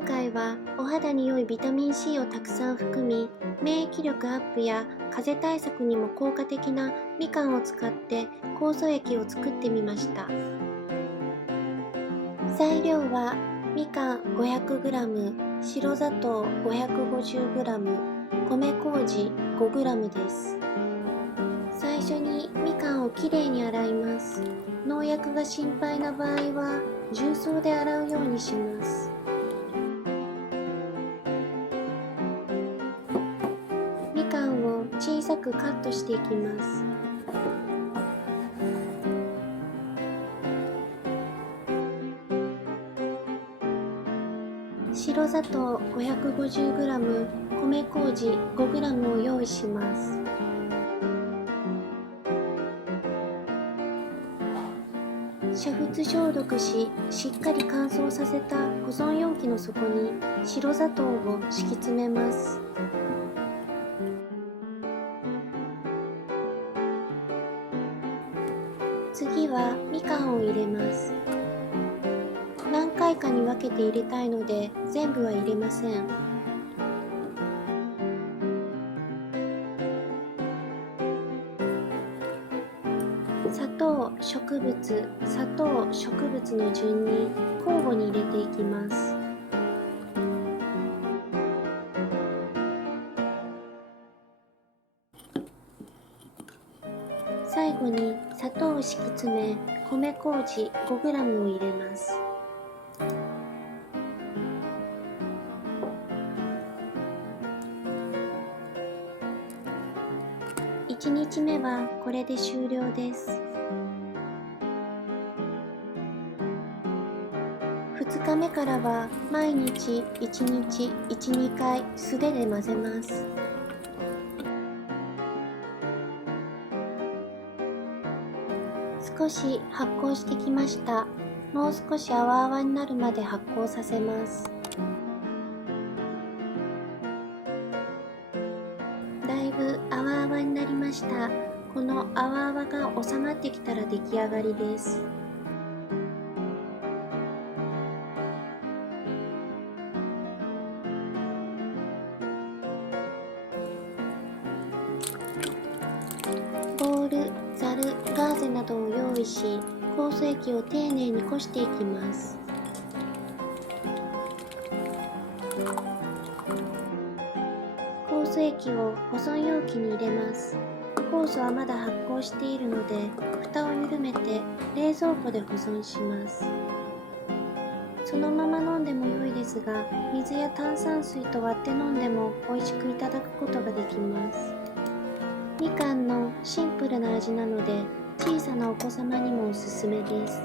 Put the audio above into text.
今回はお肌に良いビタミン C をたくさん含み、免疫力アップや風邪対策にも効果的なみかんを使って酵素液を作ってみました。材料はみかん 500g、白砂糖 550g、米麹 5g です。最初にみかんをきれいに洗います。農薬が心配な場合は重曹で洗うようにします。みかんを小さくカットしていきます。白砂糖 550g、米麹 5g を用意します。煮沸消毒し、しっかり乾燥させた保存容器の底に白砂糖を敷き詰めます。次はみかんを入れます。何回かに分けて入れたいので全部は入れません。砂糖、植物、砂糖、植物の順に交互に入れていきます。最後に砂糖を敷き詰め、米麹 5g を入れます。1日目はこれで終了です。2日目からは毎日1日 1、2回素手で混ぜます。少し発酵してきました。もう少し泡々になるまで発酵させます。だいぶ泡々になりました。この泡々が収まってきたら出来上がりです。ボウル、ざる、ガーゼなどを用意し、酵素液を丁寧にこしていきます。酵素液を保存容器に入れます。酵素はまだ発酵しているので、蓋を緩めて冷蔵庫で保存します。そのまま飲んでも良いですが、水や炭酸水と割って飲んでも美味しくいただくことができます。みかんのシンプルな味なので、小さなお子様にもおすすめです。